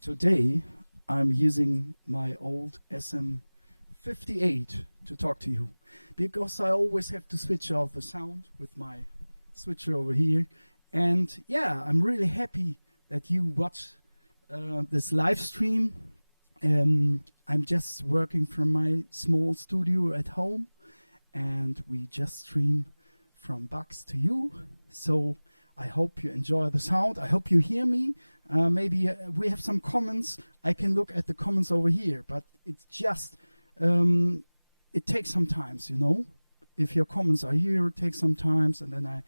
Today I'm using my old SM58 to talk to you, because I always have to switch off the sound with my switcher over here. And yeah, I'm really happy that you watch this live stream. I'm just working from my small studio at home, and we just stream from Bax to you. So I hope you enjoy the sound. I hope you hear me. Maybe we have some comments. I can look at the comments over here, but it's just, it takes some time, you know. If your comments are here, it takes some time, and then I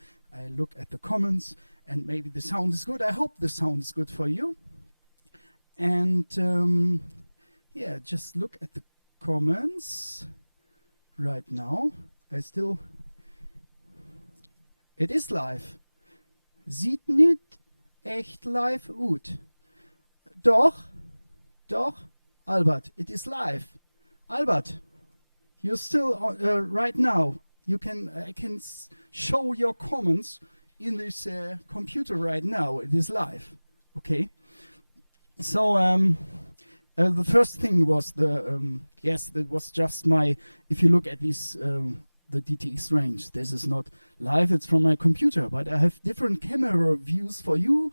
look at the comments, and maybe the sound is good. I hope the sound is good for you. And yeah, just look at the comments right now. It is live. Sieht nicht echt live ut. Doch, Albert, it is live. Albert, you're still on, right now. I can show your comments in this computer right now. It is live. Okay. So the first thing was yes, that was just my. If you look at this. The DTX range. This is not live, it's from my computer, but I have different camera views for you,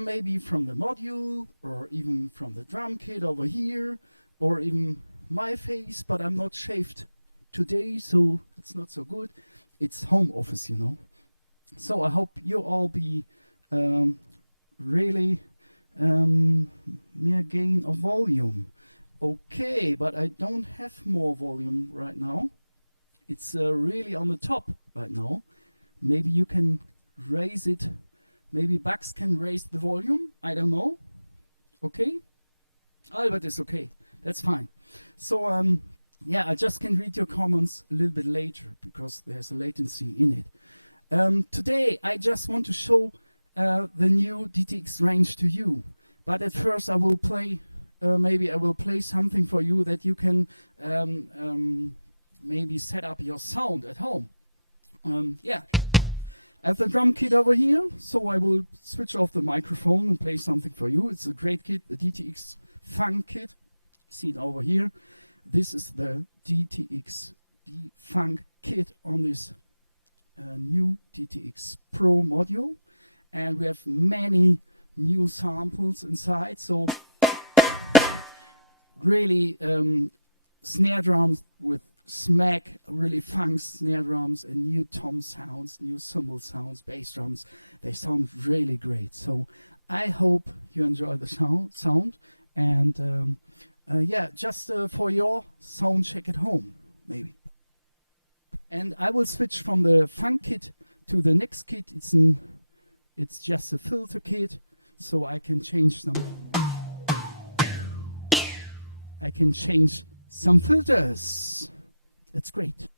maybe from the module, or even from the drum kit over here, or even my face, but I'm not shaved today, so it's not so good. It's home office, you know. So I hope you all be really more gain of volume. Okay, but I don't have more volume right now. It's really on the top right now. Maybe you can raise it. Maybe Bax can raise the volume. I don't know. Okay? Albert is okay. That's fine. So yeah, I just can read your comments a little bit later because there's a latency in it. Today I just want to show the new DTX range to you. But at first I will play, maybe I will play something for you that you can maybe set up your sound at home. Yeah, I have the drum kit over here, so I will switch off the microphone and play something for you. It's a great kit, the DTX Funk kit. See it over here. This is the DTX Funk kit on this new DTX Pro module, and we have many new samples inside. So really snare drums with smack, really funk snare drums, and new tom sounds, new cymbal sounds, bass drums. They sound really great. So I hope you enjoy the sound. And yeah, just for your sound check at home, maybe. And I will switch from the funk kit to the next kit. It's just a filter kit, so I can change some filters. That's great.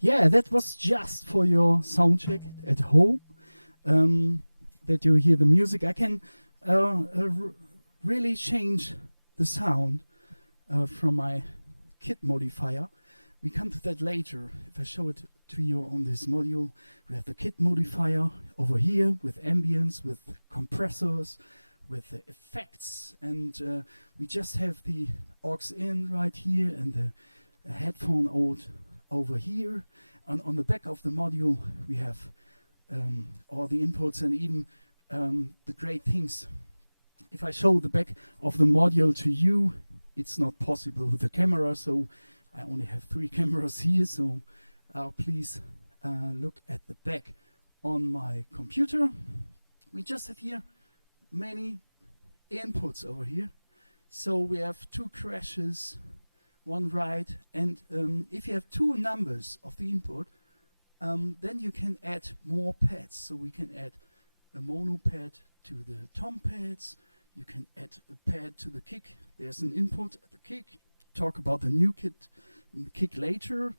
Yeah, that was just for your sound check at home. That you hear the music. I can really change the sound from my kit modifier. We come to that later. If I show it to you on this module, we have the kit modifier over here with ambience, with compressors, with the effects, and we just have the aux in right here and the headphone out over here. And on the back of the module, we have all the inputs and even the great things. If I show the back of the module to you, it's not possible with the camera, so I only have 3 cameras here, so please look at the back on my computer. We just have here many inputs over here. So we have 2 crashes, 1 write, and if you have 2 numbers of the input, then you can add more pads. So we can add a mono pad to the tom pads. You can add a pad to the kick. There's an input at the kick. Talk about the new kit, the kick later.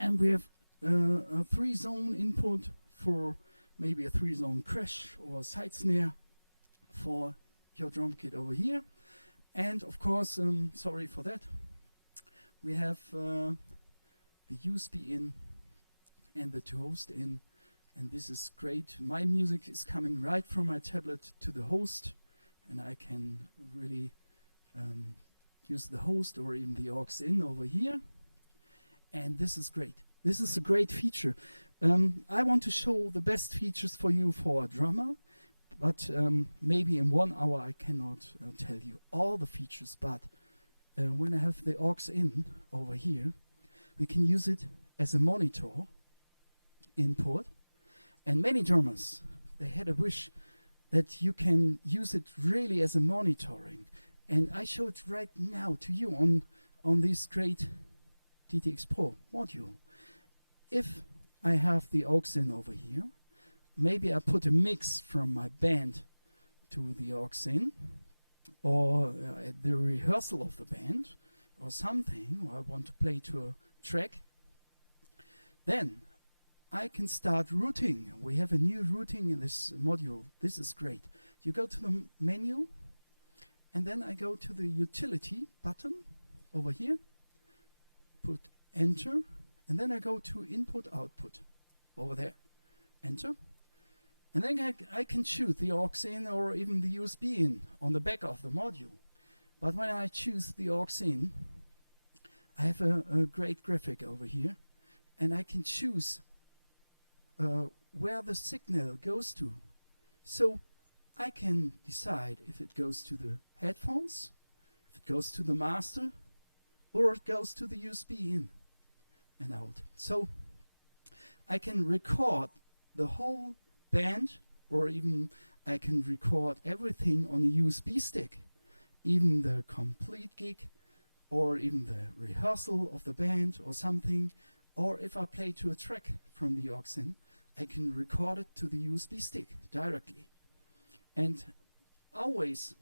And we have a 3-zone input for maybe a 3-zone crash or a side snare for your drum kit over here. And of course, sorry for that, we have the USB in and the to-host in, and this is great. My music is coming right from my tablet to the host, and I can really use the host or even the aux in over here, and this is great. This is a great feature. I want to show the best features for you for a drummer, but maybe in 1 hour I cannot tell you all the features, but when I have the aux in over here, we can use it as a monitor input. And many drummers, they had a wish that you can use it really as a monitoring. And I show it right now to you on this great DTX Pro module. If I have the aux in over here, maybe I put a mix from my band to the aux in, or at the rehearsal of the band, or something, or I want to play to a track, then I can start routing. We have a new routing in this module. This is great. You go to the menu, and then I go to the utility button over here, put enter, and then I go to input output over there, enter. And then I can choose the aux in or even the USB in on the back of the module. But when I choose the aux in, I have a great graphic over here, and I can choose where the signal goes to. So I can decide if it goes to the headphones, if it goes to the master, or it goes to the USB in and out. So I can record the whole band, or even I can record everything on a USB stick, even the complete gig, or even the rehearsal of the band or something. Or if I play to a track from the aux in, I can record it to the USB stick directly. And always,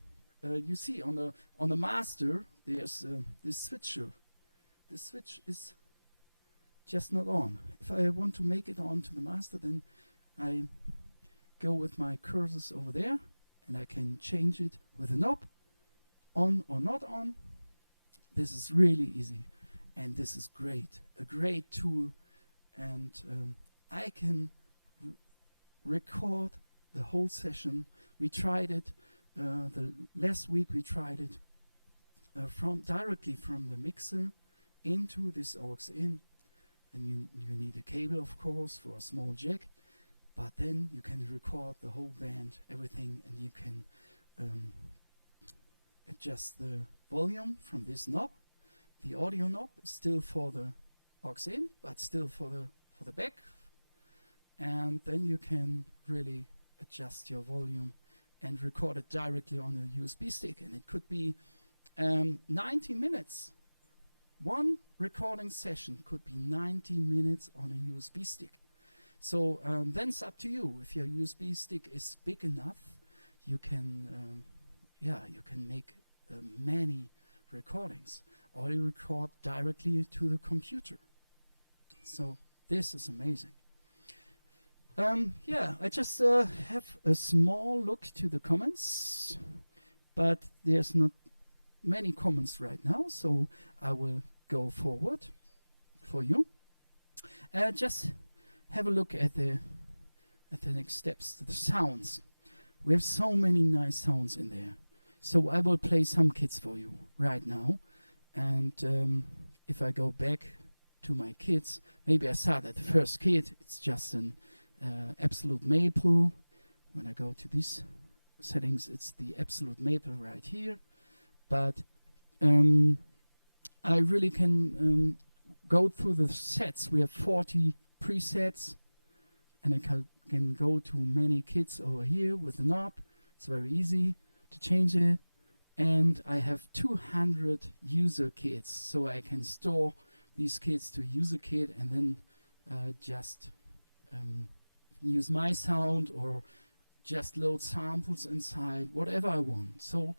you see on the master, there's this switcher. This switch is just not on. If I want to make it on to the master, then I go with my cursors over there, and I can change it with a knob, on or not on. This is really easy, and this is great, a great tool, and I can record the whole session. We tried it the last week. We tried it directly from the mixer into this aux in, and you need a cable, of course, for a small jack, but then you can record the whole band, everything, and you can adjust the volume from this knob. The audio knob is still for the aux in, but still for the back, and then you can really adjust your volume and record it directly on a USB stick, and it could be 90 minutes. One recording session could be 90 minutes on a USB stick. So then it's up to you. If your USB stick is big enough, you can you can make many recordings, or you record directly to the computer. So this is amazing. Yeah, I just have a small look to the comments, but there's not many comments right now, so I will go forward for you. Just have a look at the next steps, the sounds. We have so many nice sounds in there. So I will play some kits for you right now. And if I go back to my kits, maybe I start at the first kit. It's just an absolute maple. When I go to these settings, it's the absolute maple right here. But I really can go through the sets. We have 40 presets, and I can go to many kits over here with the knob. It's very easy to change it. And I have 200 user kits, so I can store these kits to a user kit and then just use my sound or just load samples inside, whatever I want. So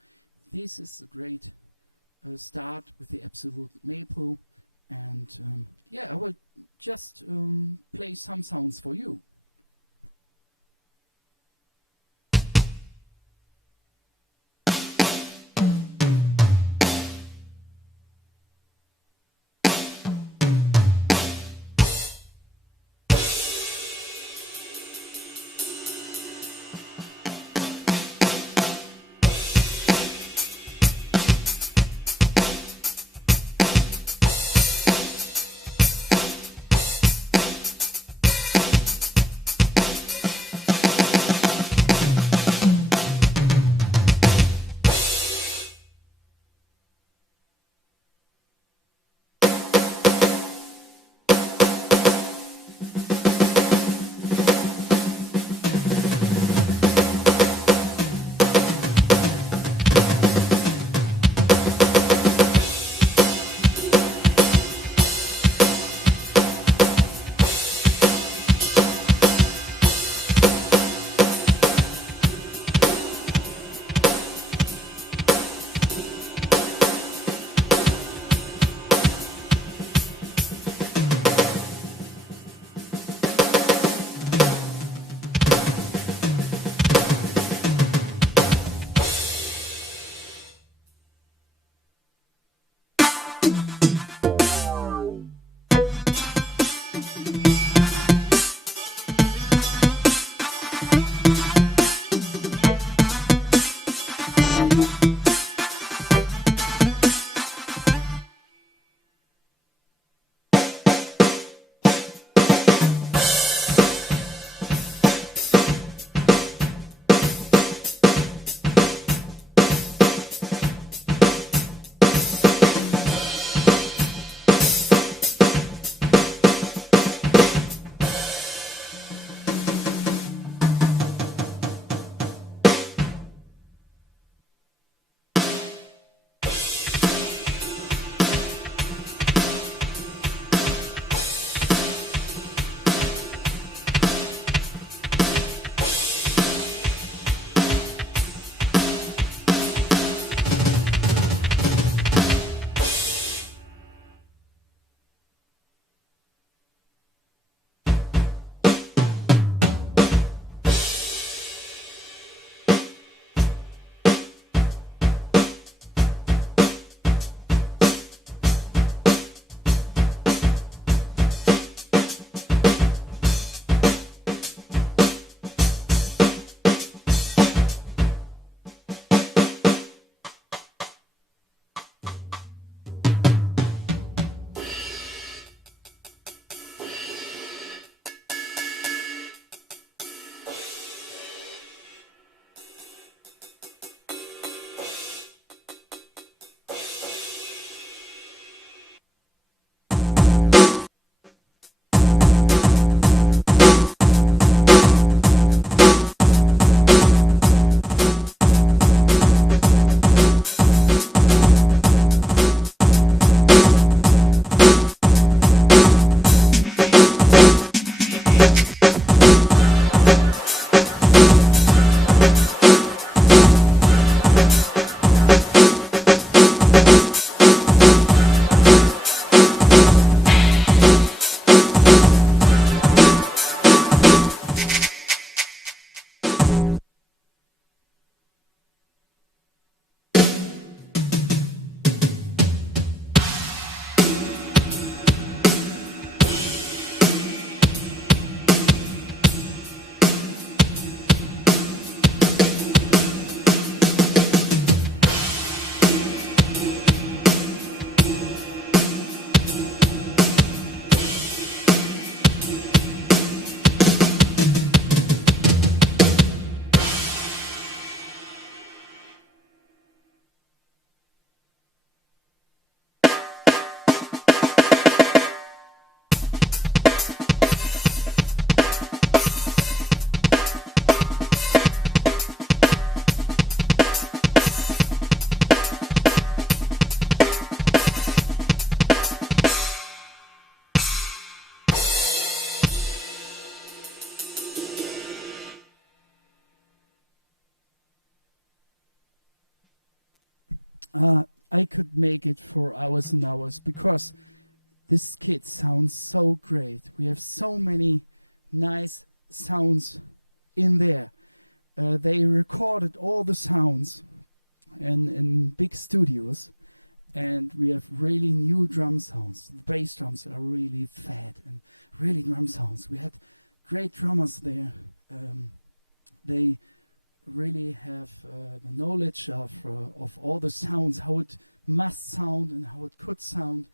this is a great start with the absolute maple. And yeah, I will just play some sounds for you. I could make it for hours and hours because this kit sounds so great. We have so many nice sounds in there. They recorded all the sounds in big studios, and we have really new drum sounds. The bass drums are really fat and really drum sounds. We had great drummers there. They really have the knowledge of all the sounds, how it must sound and how it could sound,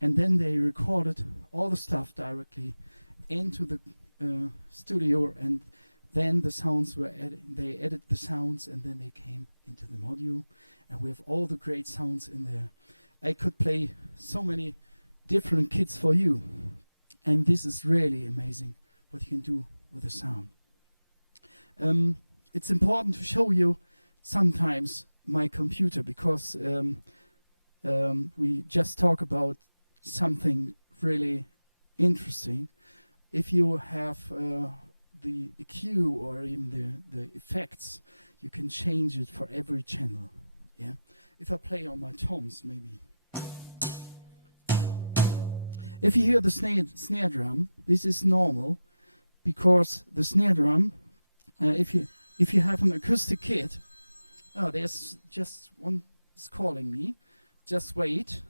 and then they recorded all the stuff directly into the studio, and then the sounds were added. They added the sounds, and then they came into the module, and we have all the great sounds in there. I could play so many different kits for you, and this is really amazing what you can do with the sound. It's important to show you sometimes my computer, because we just talk about something really interesting. If you have the EQ or even the effects, you can change it for every channel. Yeah. If I play on my toms, maybe. If you hear the snare drum, this is normal, because the snare drum, if you have an acoustic kit, oh, there's just one is calling me. Just wait.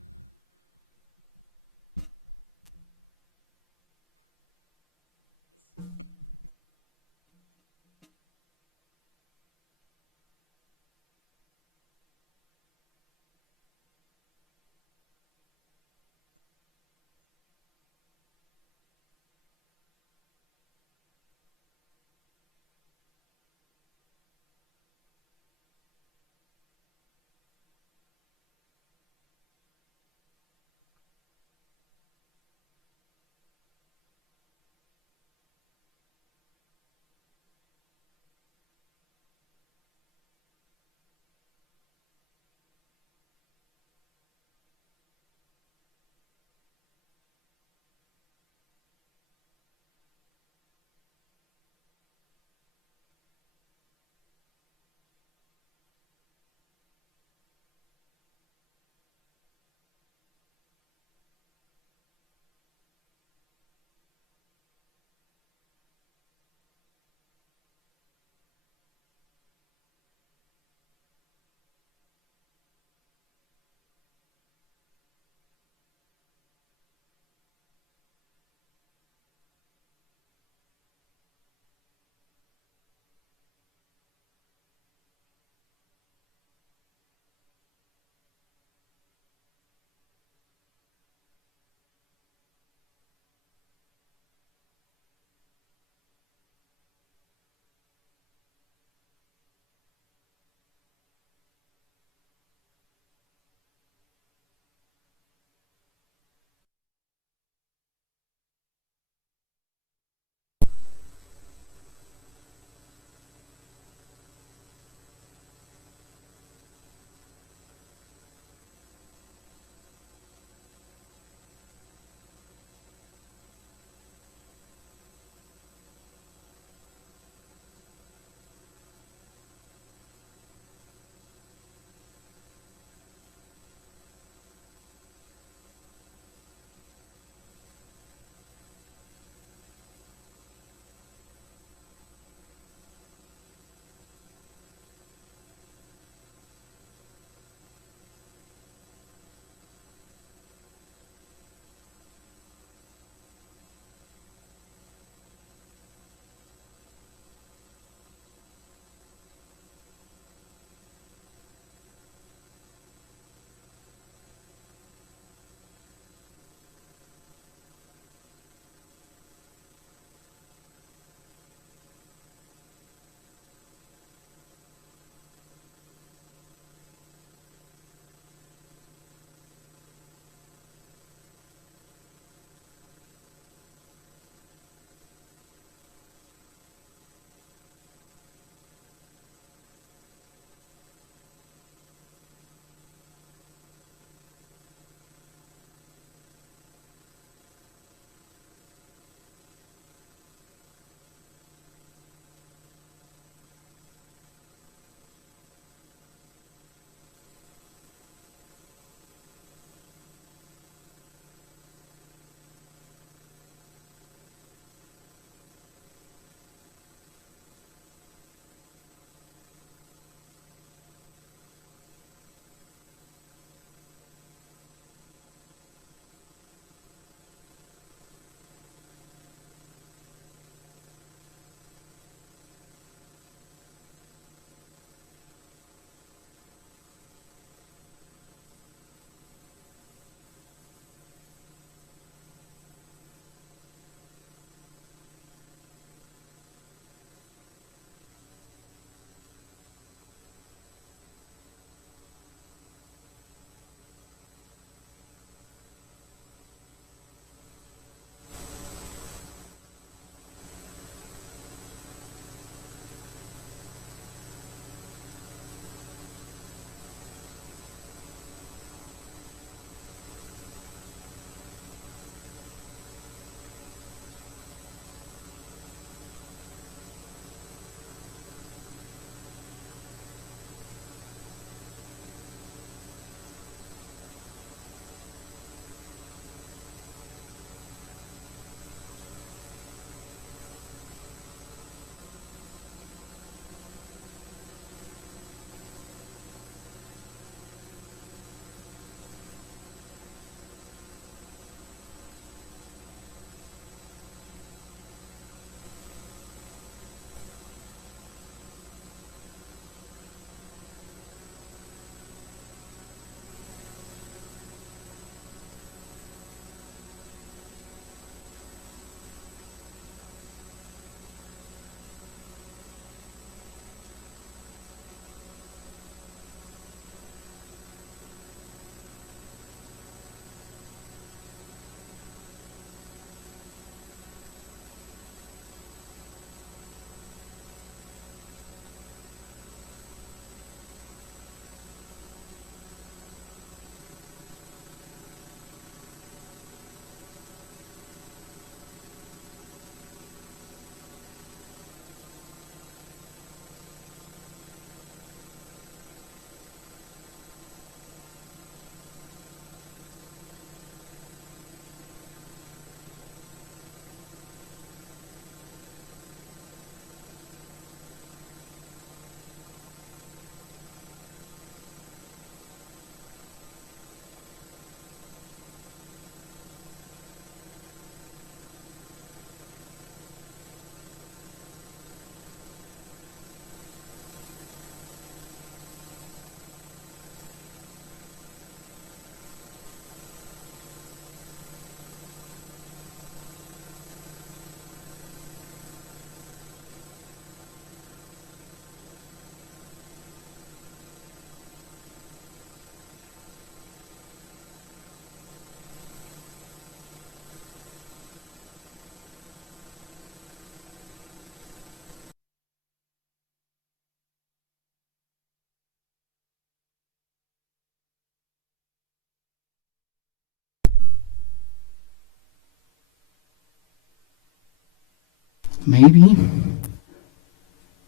maybe.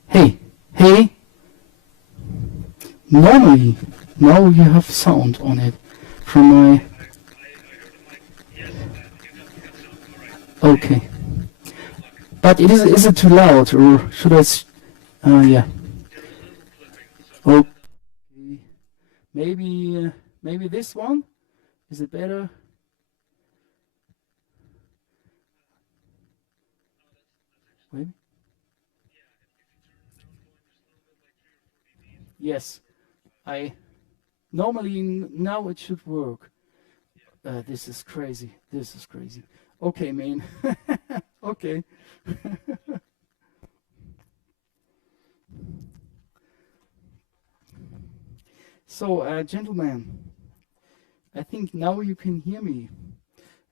Hey, hey. Normally, now you have sound on it from my. Okay. But is it too loud, or should I? Yeah. Okay. Maybe this one. Is it better? Maybe. Yes. Normally now it should work. This is crazy. This is crazy. Okay, man. Okay. So, gentlemen, I think now you can hear me.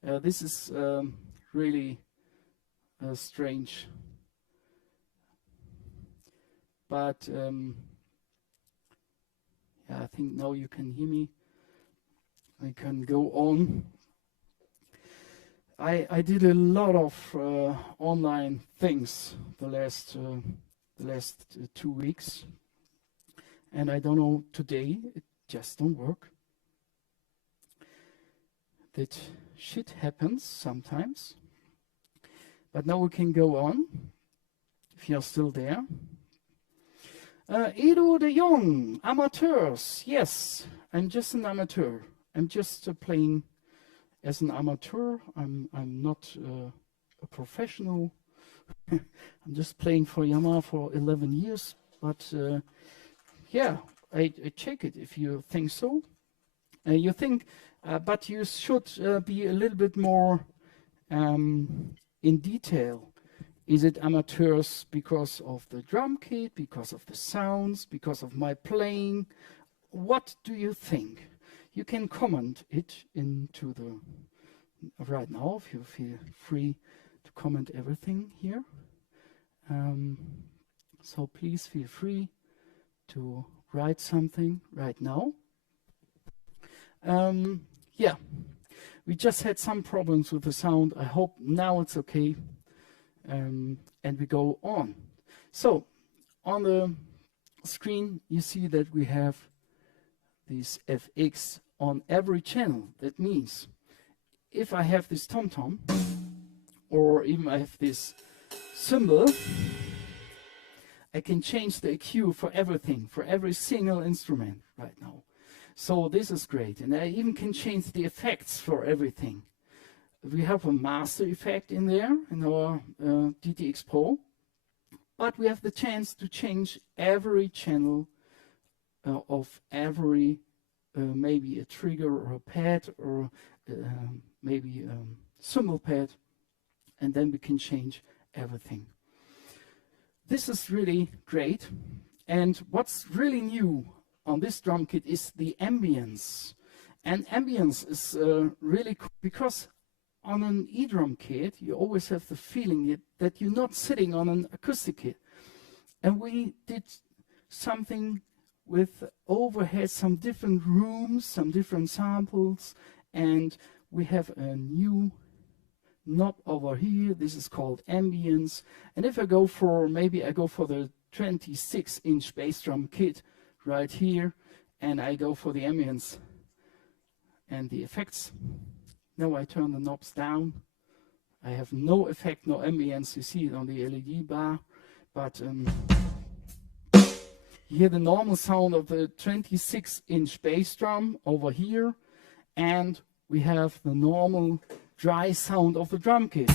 This is really strange. But yeah, I think now you can hear me. I can go on. I did a lot of online things the last 2 weeks, and I don't know, today it just don't work. That shit happens sometimes, but now we can go on. If you're still there. Edo de Jong, amateurs. Yes, I'm just an amateur. I'm just playing as an amateur. I'm not a professional. I'm just playing for Yamaha for 11 years. But yeah, I check it if you think so. You think, but you should be a little bit more in detail. Is it amateurs because of the drum kit, because of the sounds, because of my playing? What do you think? You can comment it into the right now if you feel free to comment everything here. So please feel free to write something right now. Yeah, we just had some problems with the sound. I hope now it's okay. And we go on. So on the screen you see that we have these FX on every channel. That means if I have this tom-tom, or even I have this cymbal, I can change the EQ for everything, for every single instrument right now. So this is great, and I even can change the effects for everything. We have a master effect in there in our DTX Pro, but we have the chance to change every channel of every maybe a trigger or a pad or maybe a cymbal pad, and then we can change everything. This is really great, and what's really new on this drum kit is the ambience. And ambience is really cool because on an e-drum kit, you always have the feeling that you're not sitting on an acoustic kit. And we did something with overhead, some different rooms, some different samples, and we have a new knob over here. This is called ambience. And if I go for, maybe I go for the 26-inch bass drum kit right here, and I go for the ambience and the effects. Now I turn the knobs down. I have no effect, no ambience. You see it on the LED bar, but you hear the normal sound of the 26-inch bass drum over here, and we have the normal dry sound of the drum kit.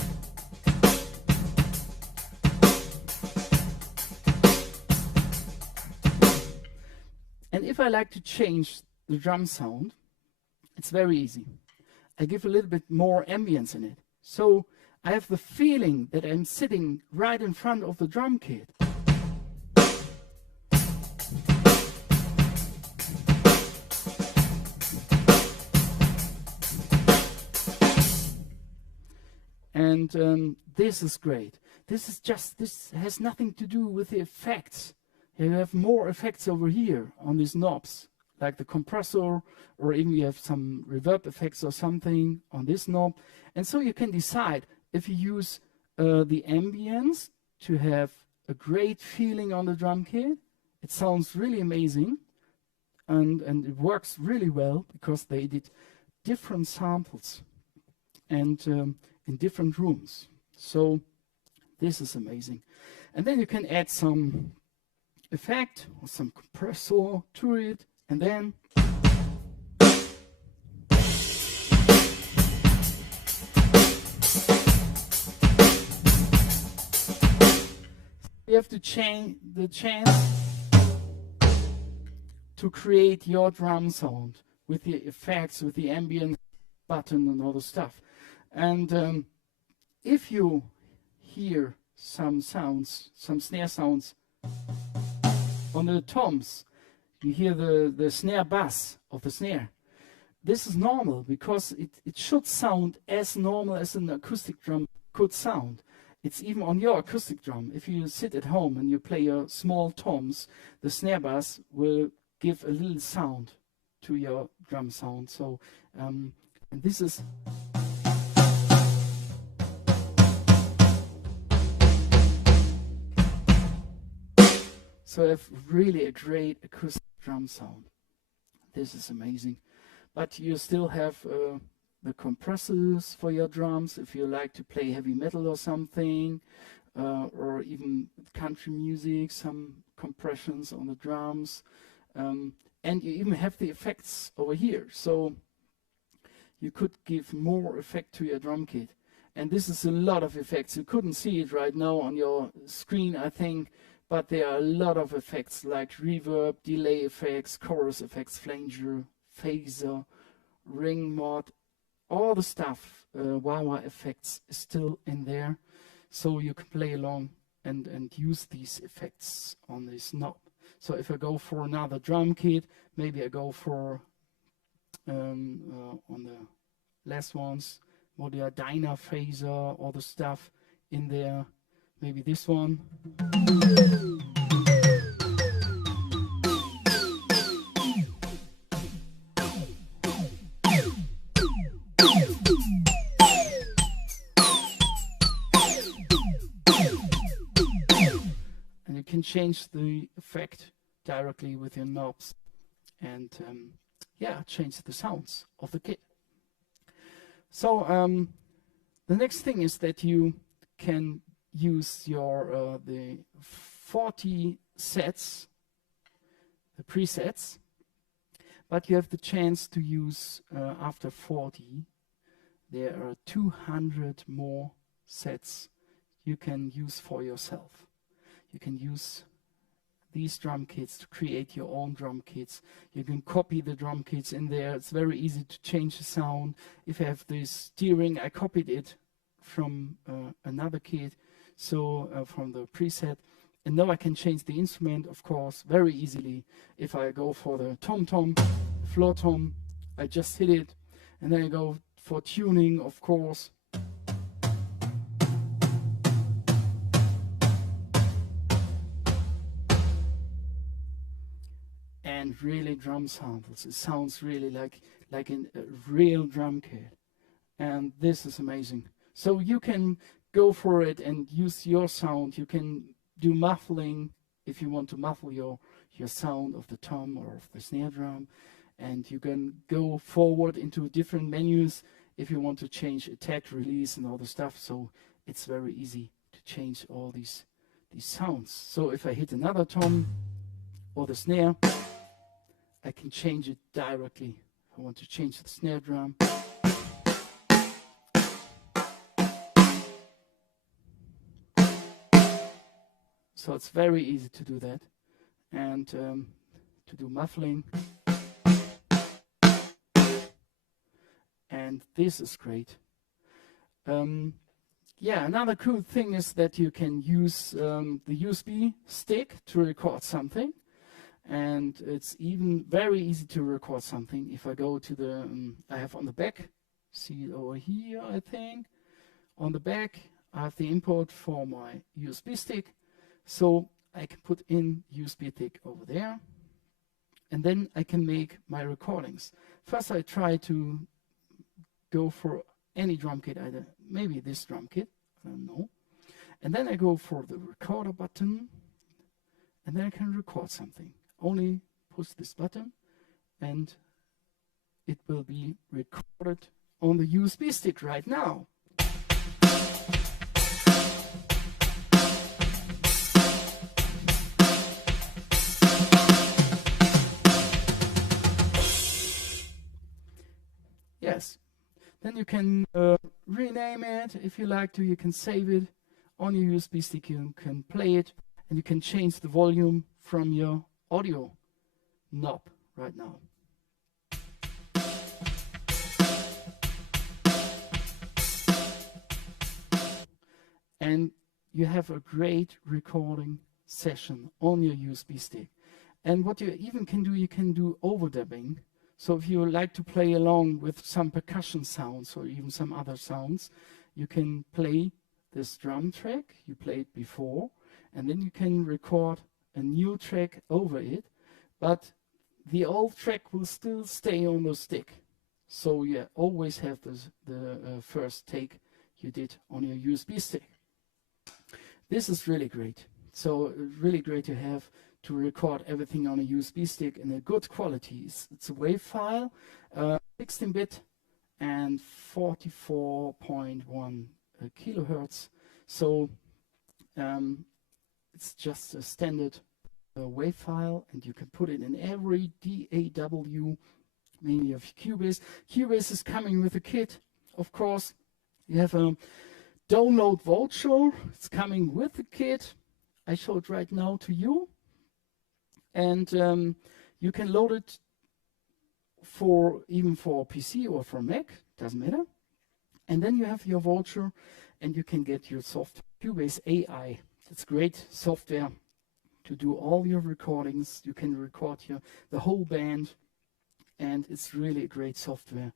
And if I like to change the drum sound, it's very easy. I give a little bit more ambience in it. So I have the feeling that I'm sitting right in front of the drum kit. And this is great. This has nothing to do with the effects. You have more effects over here on these knobs, like the compressor, or even you have some reverb effects or something on this knob. And so you can decide if you use the ambience to have a great feeling on the drum kit. It sounds really amazing, and it works really well because they did different samples and in different rooms. So this is amazing. And then you can add some effect or some compressor to it, and then you have to change the chance to create your drum sound with the effects, with the ambient button and all the stuff. And if you hear some sounds, some snare sounds on the toms, you hear the snare bass of the snare. This is normal because it should sound as normal as an acoustic drum could sound. It's even on your acoustic drum. If you sit at home and you play your small toms, the snare bass will give a little sound to your drum sound. So, and this is so I have really a great acoustic drum sound. This is amazing. But you still have the compressors for your drums if you like to play heavy metal or something, or even country music, some compressions on the drums. And you even have the effects over here. So you could give more effect to your drum kit. And this is a lot of effects. You couldn't see it right now on your screen, I think, but there are a lot of effects like reverb, delay effects, chorus effects, flanger, phaser, ring mod, all the stuff, wah-wah effects is still in there. So you can play along and use these effects on this knob. So if I go for another drum kit, maybe I go for, on the last ones, more the dyna phaser, all the stuff in there. Maybe this one. And you can change the effect directly with your knobs and yeah, change the sounds of the kit. So the next thing is that you can use your the 40 sets, the presets, but you have the chance to use after 40 there are 200 more sets you can use for yourself. You can use these drum kits to create your own drum kits. You can copy the drum kits in there. It's very easy to change the sound. If I have this steering, I copied it from another kit, so from the preset. And now I can change the instrument, of course, very easily. If I go for the tom-tom, floor tom, I just hit it. And then I go for tuning, of course. And really drum samples. It sounds really like a real drum kit. And this is amazing. So you can go for it and use your sound. You can do muffling if you want to muffle your sound of the tom or of the snare drum. And you can go forward into different menus if you want to change attack, release, and all the stuff. So it's very easy to change all these sounds. So if I hit another tom or the snare, I can change it directly. If I want to change the snare drum, so it's very easy to do that, and to do muffling. And this is great. Yeah, another cool thing is that you can use the USB stick to record something. And it's even very easy to record something. If I go to the, I have on the back, see it over here, I think. On the back, I have the input for my USB stick. So I can put in USB stick over there. And then I can make my recordings. First, I try to go for any drum kit, either maybe this drum kit, I don't know. And then I go for the recorder button, and then I can record something. Only push this button, and it will be recorded on the USB stick right now. Yes, then you can rename it if you like to. You can save it on your USB stick, you can play it, and you can change the volume from your audio knob right now. And you have a great recording session on your USB stick. And what you even can do, you can do overdubbing. So if you like to play along with some percussion sounds or even some other sounds, you can play this drum track, you played before, and then you can record a new track over it, but the old track will still stay on the stick. So you always have the first take you did on your USB stick. This is really great. So really great to have to record everything on a USB stick in a good quality. It's a WAV file, 16-bit and 44.1 kilohertz. So it's just a standard WAV file, and you can put it in every DAW. Maybe you have Cubase. Cubase is coming with a kit, of course. You have a download voucher. It's coming with the kit. I show it right now to you. And you can load it even for PC or for Mac, doesn't matter. And then you have your voucher, and you can get your software, Cubase AI. It's great software to do all your recordings. You can record the whole band, and it's really a great software.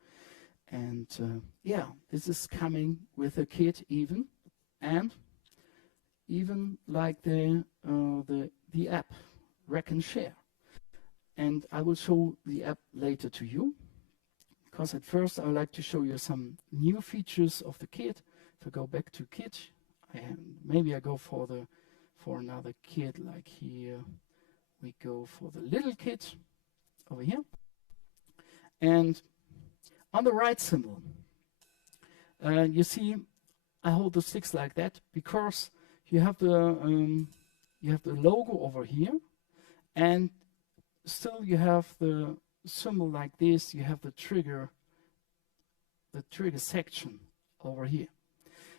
And yeah, this is coming with a kit even, and even like the app Rack and Share. And I will show the app later to you, because at first I would like to show you some new features of the kit. If I go back to kit, maybe I go for another kit, like here. We go for the little kit over here. And on the right symbol, you see I hold the sticks like that because you have the logo over here, and still you have the symbol like this. You have the trigger section over here.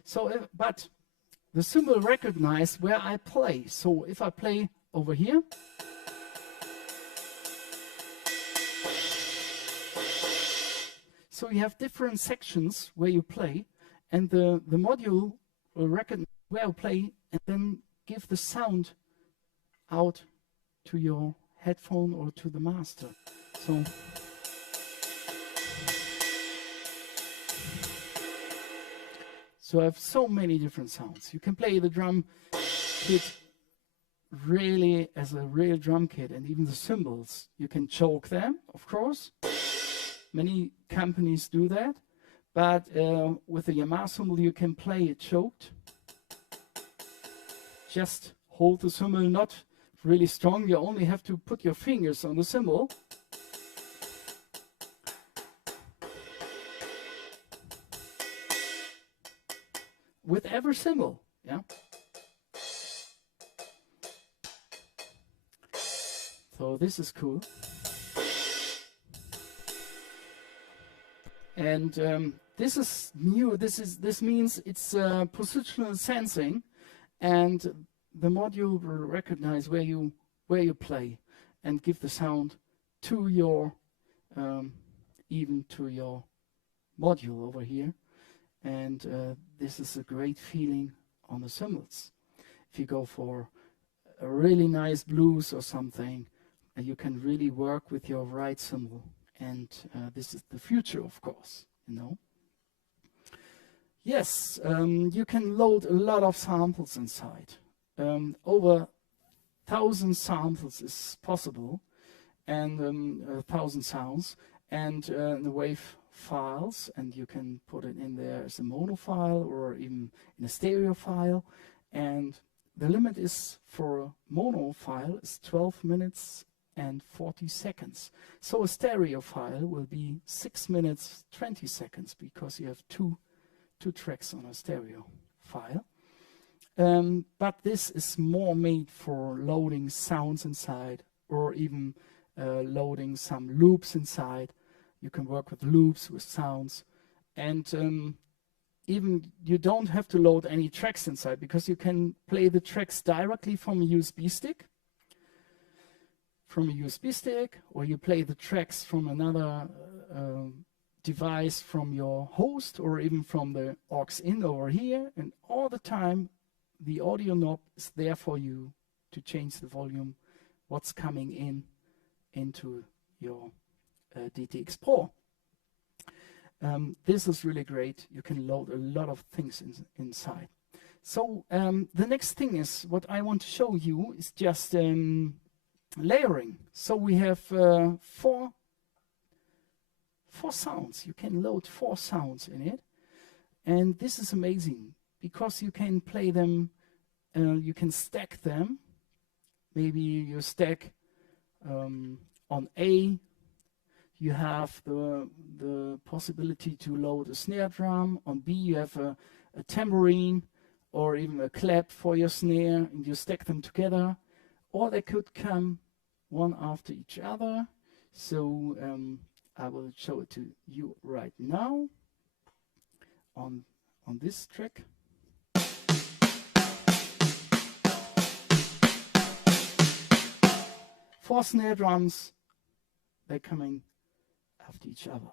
So, but the symbol recognizes where I play. So if I play over here, so you have different sections where you play, and the module will recognize where you play and then give the sound out to your headphone or to the master. So I have so many different sounds. You can play the drum kit really as a real drum kit, and even the cymbals. You can choke them, of course. Many companies do that, but with the Yamaha cymbal you can play it choked. Just hold the cymbal not really strong. You only have to put your fingers on the cymbal. With every cymbal, yeah. So this is cool. And this is new. This means it's positional sensing, and the module will recognize where you play and give the sound to your even to your module over here. And this is a great feeling on the cymbals. If you go for a really nice blues or something, you can really work with your right cymbal. And this is the future, of course, you know. Yes, you can load a lot of samples inside. Over 1,000 samples is possible, and 1,000 sounds, and the wave files, and you can put it in there as a mono file or even in a stereo file. and the limit is for a mono file is 12 minutes and 40 seconds. So a stereo file will be 6 minutes 20 seconds because you have two tracks on a stereo file. But this is more made for loading sounds inside, or even loading some loops inside. You can work with loops, with sounds, and even you don't have to load any tracks inside because you can play the tracks directly from a USB stick. Or you play the tracks from another device from your host, or even from the aux in over here, and all the time the audio knob is there for you to change the volume, what's coming into your DTX Pro. This is really great. You can load a lot of things inside. So the next thing is what I want to show you is just layering. So we have four sounds. You can load 4 sounds in it, and this is amazing because you can play them, you can stack them. Maybe you stack on A, you have the possibility to load a snare drum. On B you have a tambourine or even a clap for your snare, and you stack them together, or they could come one after each other. So I will show it to you right now on this track. Four snare drums, they're coming after each other.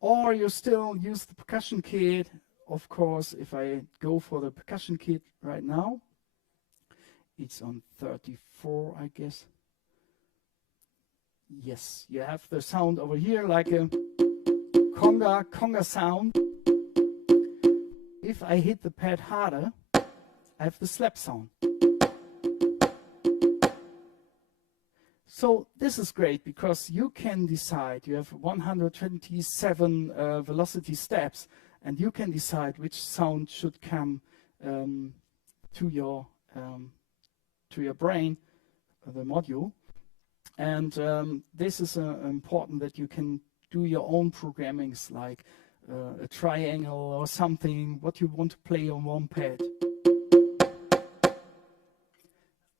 Or you still use the percussion kit. Of course, if I go for the percussion kit right now, it's on 34, I guess. Yes, you have the sound over here like a conga sound. If I hit the pad harder, I have the slap sound. So this is great because you can decide. You have 127 velocity steps, and you can decide which sound should come to your brain, the module. And this is important that you can do your own programmings, like a triangle or something, what you want to play on one pad.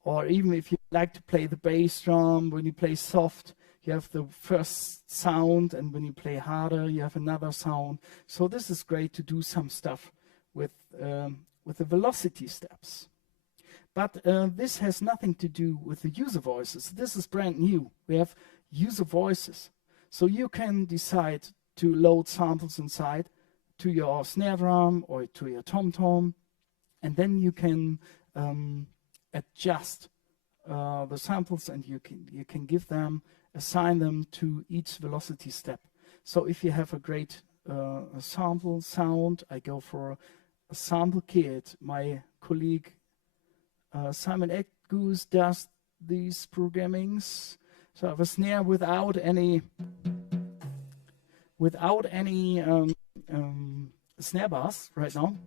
Or even if you like to play the bass drum, when you play soft, you have the first sound, and when you play harder, you have another sound. So this is great to do some stuff with the velocity steps. But this has nothing to do with the user voices. This is brand new. We have user voices. So you can decide to load samples inside to your snare drum or to your tom-tom, and then you can adjust the samples, and you can give them, assign them to each velocity step. So if you have a great sample sound, I go for a sample kit. My colleague Simon Goose does these programmings. So I have a snare without any snare bars right now.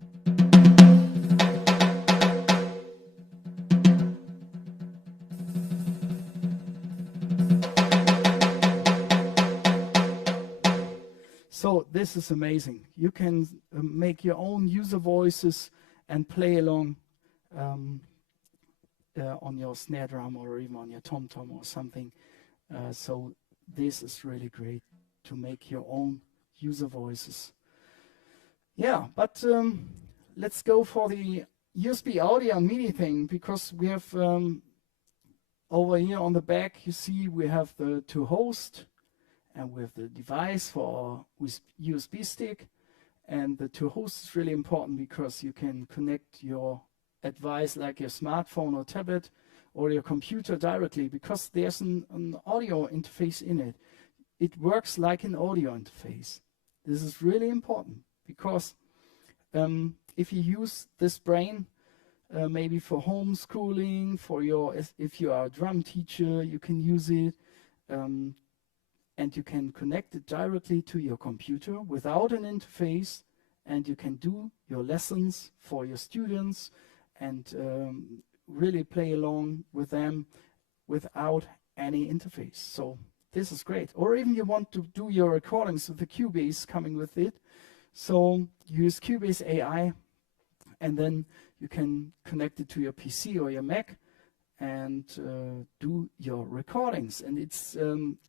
So this is amazing. You can make your own user voices and play along on your snare drum or even on your tom-tom or something. So this is really great to make your own user voices. Yeah, but let's go for the USB audio and MIDI thing, because we have over here on the back, you see we have the to host, and we have the device for USB stick. And the to host is really important because you can connect your device like your smartphone or tablet or your computer directly, because there's an audio interface in it. It works like an audio interface. This is really important because if you use this brain maybe for homeschooling, if you are a drum teacher, you can use it. and you can connect it directly to your computer without an interface, and you can do your lessons for your students and really play along with them without any interface. So this is great. Or even you want to do your recordings with the Cubase coming with it. So use Cubase AI, and then you can connect it to your PC or your Mac and do your recordings. And it's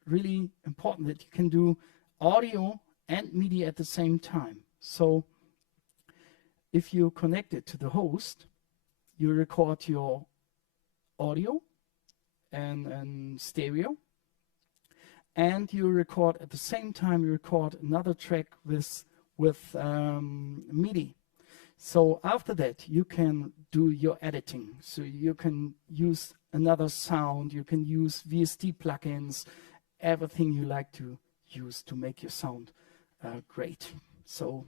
really important that you can do audio and MIDI at the same time. So if you connect it to the host, you record your audio and stereo, and you record at the same time, you record another track with MIDI. So after that, you can do your editing. So you can use another sound, you can use VST plugins, everything you like to use to make your sound great. So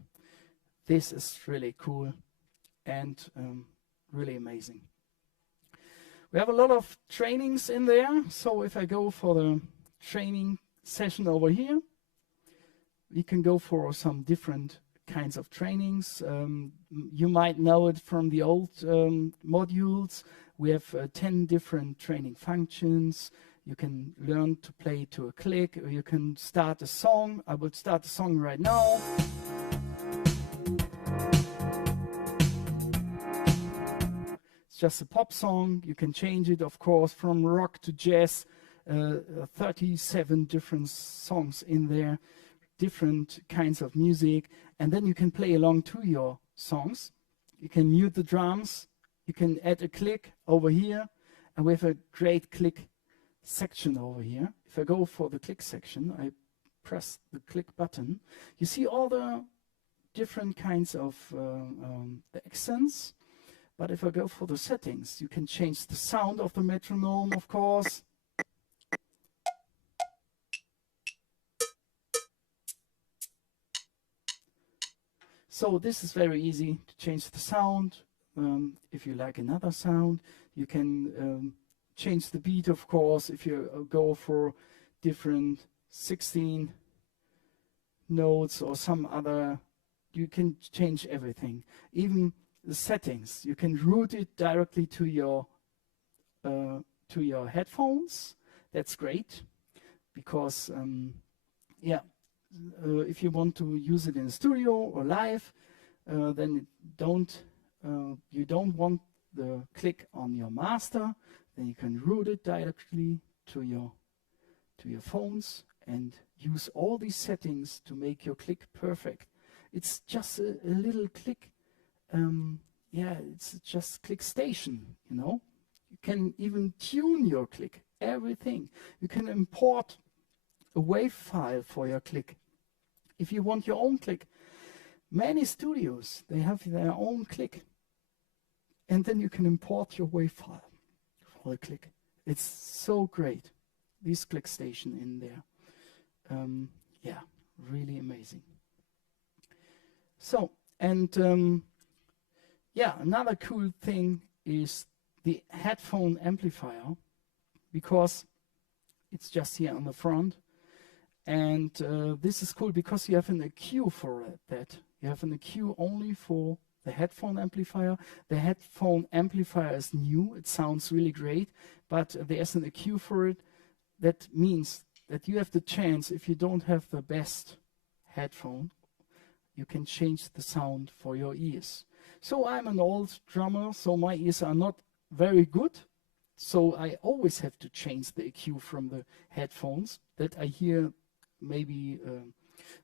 this is really cool and really amazing. We have a lot of trainings in there. So if I go for the training session over here, we can go for some different kinds of trainings. You might know it from the old modules. We have 10 different training functions. You can learn to play to a click, or you can start a song. I will start a song right now. It's just a pop song. You can change it, of course, from rock to jazz. 37 different songs in there, different kinds of music, and then you can play along to your songs. You can mute the drums, you can add a click over here, and we have a great click section over here. If I go for the click section, I press the click button, you see all the different kinds of the accents. But if I go for the settings, you can change the sound of the metronome, of course. So this is very easy to change the sound. If you like another sound, you can change the beat, of course. If you go for different 16 notes or some other, you can change everything. Even the settings, you can route it directly to your headphones. That's great, because yeah. If you want to use it in a studio or live, then you don't want the click on your master. Then you can route it directly to your phones and use all these settings to make your click perfect. It's just a little click. Yeah, it's just click station. You know, you can even tune your click. Everything. You can import a WAV file for your click. If you want your own click, many studios, they have their own click. And then you can import your WAV file for the click. It's so great, this click station in there. Yeah, really amazing. So, and yeah, another cool thing is the headphone amplifier, because it's just here on the front. And this is cool because you have an EQ for that. You have an EQ only for the headphone amplifier. The headphone amplifier is new. It sounds really great, but there's an EQ for it. That means that you have the chance, if you don't have the best headphone, you can change the sound for your ears. So I'm an old drummer, so my ears are not very good. So I always have to change the EQ from the headphones, that I hear maybe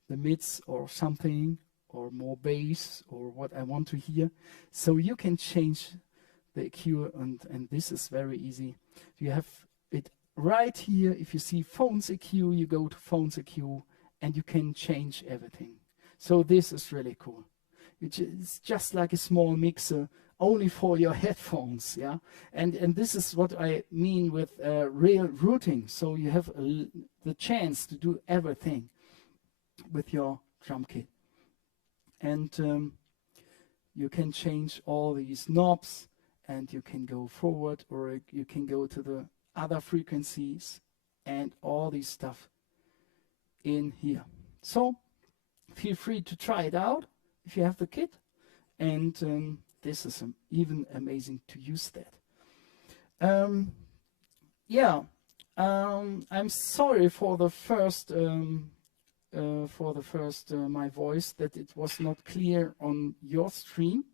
the mids or something, or more bass, or what I want to hear. So you can change the EQ, and this is very easy. You have it right here. If you see phones EQ, you go to phones EQ, and you can change everything. So this is really cool. It's just like a small mixer, only for your headphones, yeah. And this is what I mean with real routing. So you have the chance to do everything with your drum kit, and you can change all these knobs, and you can go forward, or you can go to the other frequencies, and all this stuff in here. So feel free to try it out if you have the kit, and this is even amazing to use that. Yeah, I'm sorry for the first my voice, that it was not clear on your stream,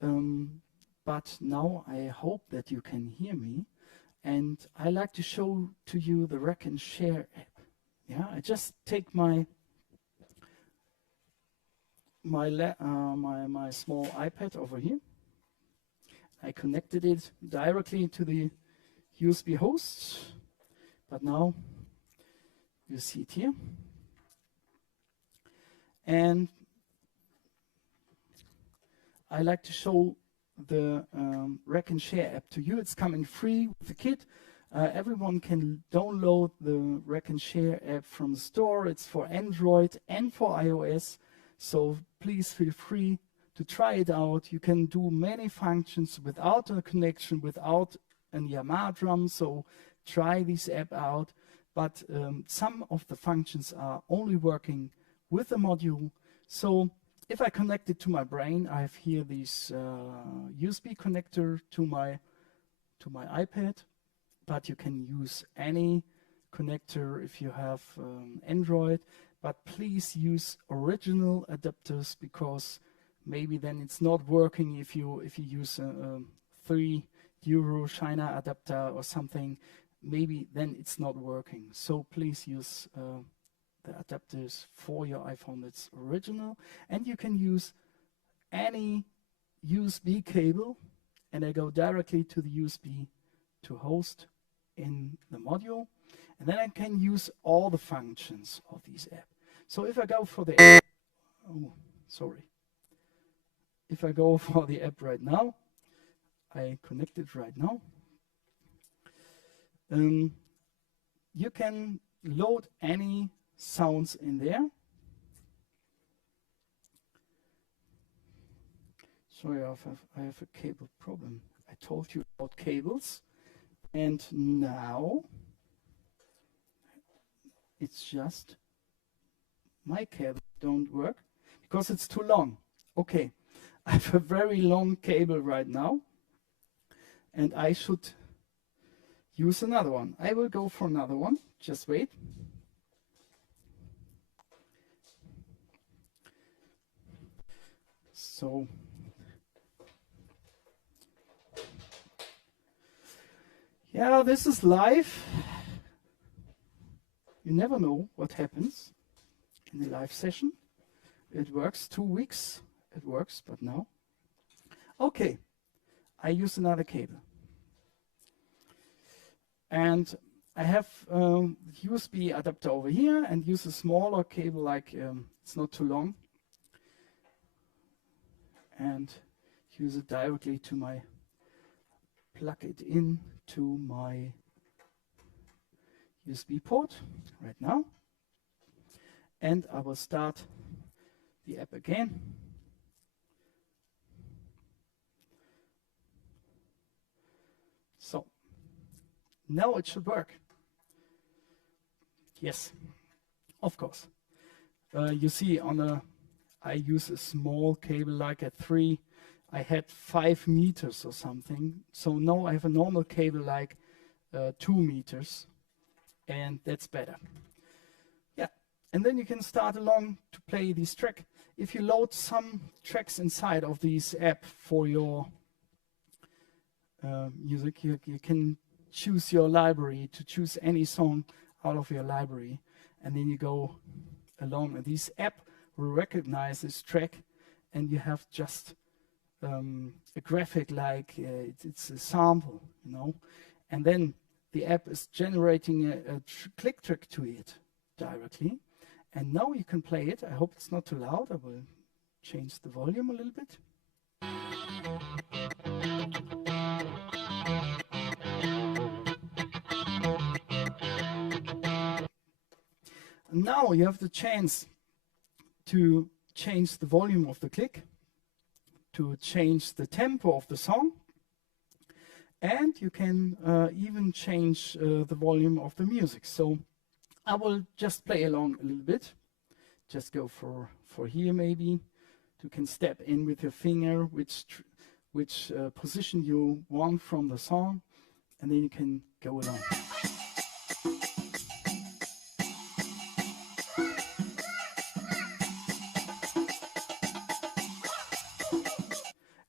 but now I hope that you can hear me. And I like to show to you the Rack and Share app. Yeah, I just take my small iPad over here. I connected it directly to the USB host, but now you see it here. And I like to show the Rack and Share app to you. It's coming free with the kit. Everyone can download the Rack and Share app from the store. It's for Android and for iOS. So please feel free to try it out. You can do many functions without a connection, without a Yamaha drum. So try this app out. But some of the functions are only working with the module. So if I connect it to my brain, I have here this USB connector to my iPad. But you can use any connector if you have Android. But please use original adapters, because maybe then it's not working if you use a €3 China adapter or something. Maybe then it's not working. So please use the adapters for your iPhone that's original. And you can use any USB cable, and I go directly to the USB to host in the module. And then I can use all the functions of this app. So if I go for the app, if I go for the app right now, I connect it right now. You can load any sounds in there. Sorry, I have a cable problem. I told you about cables, and now it's just my cable don't work because it's too long. Okay, I have a very long cable right now, and I should use another one. I will go for another one. Just wait. So yeah, this is live. You never know what happens in the live session. It works 2 weeks. It works, but now. Okay, I use another cable. And I have USB adapter over here, and use a smaller cable, like it's not too long. And use it directly to my, plug it in to my USB port right now. And I will start the app again. So now it should work. Yes, of course. You see I use a small cable, like a 3. I had 5 meters or something. So now I have a normal cable like 2 meters, and that's better. Yeah, and then you can start along to play this track. If you load some tracks inside of this app for your music, you can choose your library, to choose any song out of your library, and then you go along, and this app will recognize this track, and you have just a graphic, like it's a sample, you know, and then the app is generating a click track to it directly, and now you can play it. I hope it's not too loud. I will change the volume a little bit. Now you have the chance to change the volume of the click, to change the tempo of the song, and you can even change the volume of the music. So I will just play along a little bit. Just go for here maybe. You can step in with your finger which position you want from the song, and then you can go along.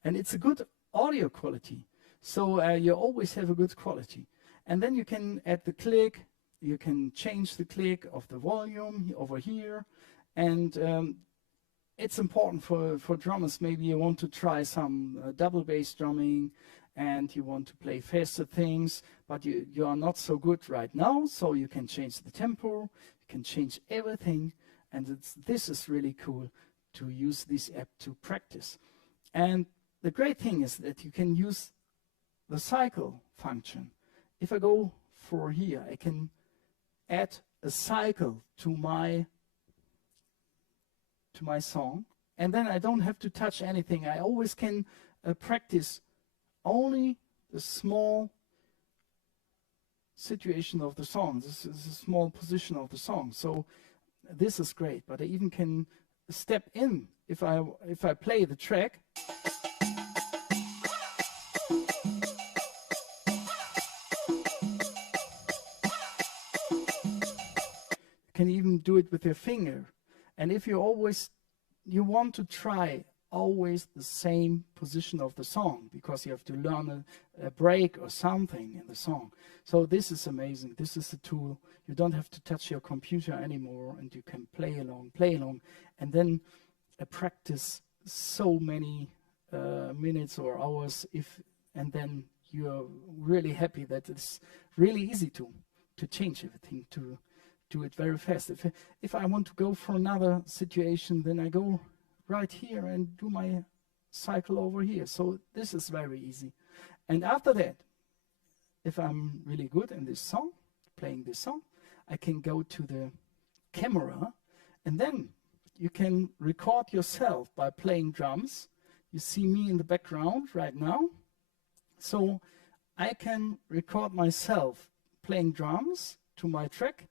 And it's a good audio quality, so you always have a good quality. And then you can add the click, you can change the click of the volume over here, and it's important for drummers. Maybe you want to try some double bass drumming and you want to play faster things, but you are not so good right now, so you can change the tempo, you can change everything, and this is really cool to use this app to practice. And the great thing is that you can use the cycle function. If I go for here, I can add a cycle to my song, and then I don't have to touch anything. I always can practice only the small situation of the song. This is a small position of the song. So this is great, but I even can step in if I play the track. You can even do it with your finger. And if you want to try always the same position of the song, because you have to learn a break or something in the song. So this is amazing. This is a tool. You don't have to touch your computer anymore, and you can play along, and then practice so many minutes or hours, and then you're really happy that it's really easy to change everything, to do it very fast. If I want to go for another situation, then I go right here and do my cycle over here. So this is very easy. And after that, if I'm really good in this song, playing this song, I can go to the camera, and then you can record yourself by playing drums. You see me in the background right now. So I can record myself playing drums to my track.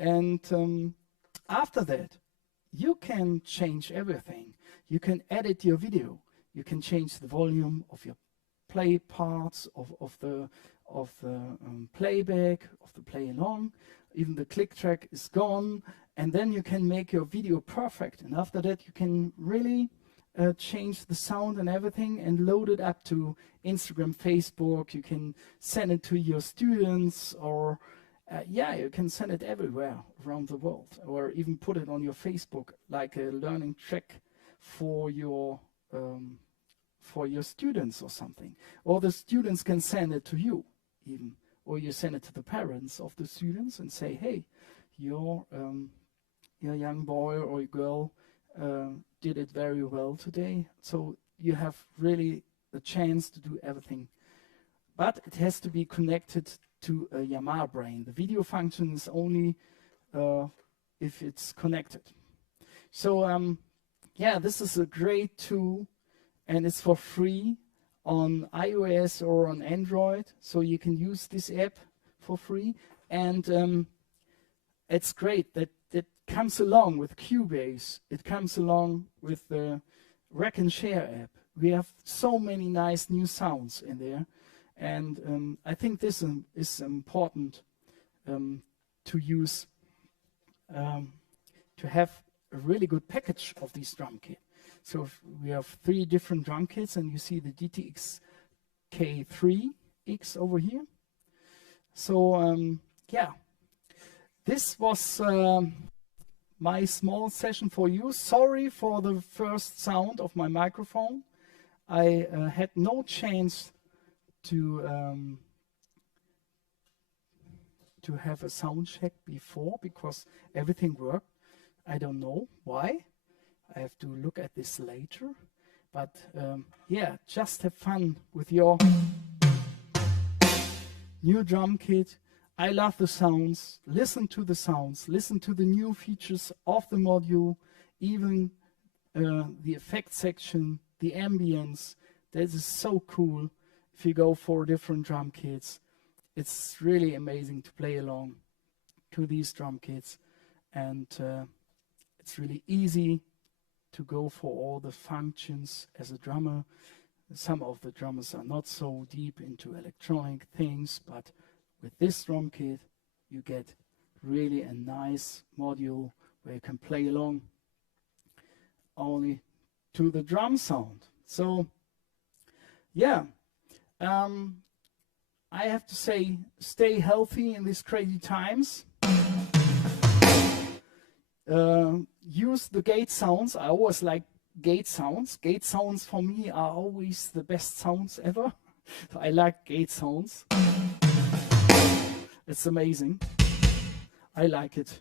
And after that, you can change everything. You can edit your video. You can change the volume of your play parts, of the playback, of the play along. Even the click track is gone, and then you can make your video perfect. And after that, you can really change the sound and everything and load it up to Instagram, Facebook. You can send it to your students, or you can send it everywhere around the world, or even put it on your Facebook like a learning track for your students or something. Or the students can send it to you even, or you send it to the parents of the students and say, hey, your young boy or girl did it very well today. So you have really the chance to do everything. But it has to be connected to a Yamaha brain. The video function is only if it's connected. So this is a great tool, and it's for free on iOS or on Android. So you can use this app for free, and it's great that it comes along with Cubase. It comes along with the Rack and Share app. We have so many nice new sounds in there. And I think this is important to use, to have a really good package of these drum kits. So we have 3 different drum kits, and you see the DTX6-Series over here. So this was my small session for you. Sorry for the first sound of my microphone. I had no chance to have a sound check before, because everything worked. I don't know why. I have to look at this later. But just have fun with your new drum kit. I love the sounds. Listen to the sounds. Listen to the new features of the module, even the effect section, the ambience. That is so cool. If you go for different drum kits, it's really amazing to play along. to these drum kits, and it's really easy to go for all the functions as a drummer. Some of the drummers are not so deep into electronic things, but with this drum kit you get really a nice module where you can play along only to the drum sound. So yeah, I have to say, stay healthy in these crazy times. Use the gate sounds. I always like gate sounds. Gate sounds for me are always the best sounds ever. So I like gate sounds. It's amazing. I like it.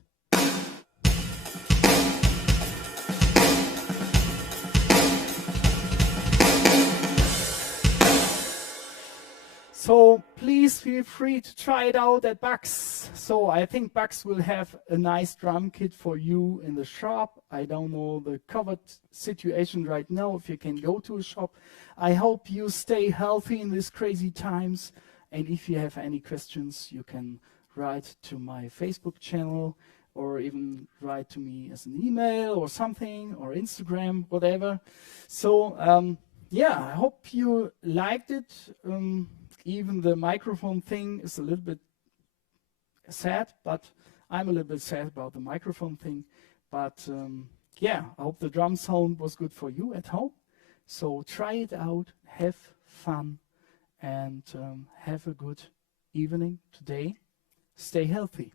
So please feel free to try it out at Bax. So I think Bax will have a nice drum kit for you in the shop. I don't know the covered situation right now, if you can go to a shop. I hope you stay healthy in these crazy times. And if you have any questions, you can write to my Facebook channel or even write to me as an email or something, or Instagram, whatever. So yeah, I hope you liked it. Even the microphone thing is a little bit sad, but I'm a little bit sad about the microphone thing. But yeah, I hope the drum sound was good for you at home. So try it out, have fun, and have a good evening today. Stay healthy.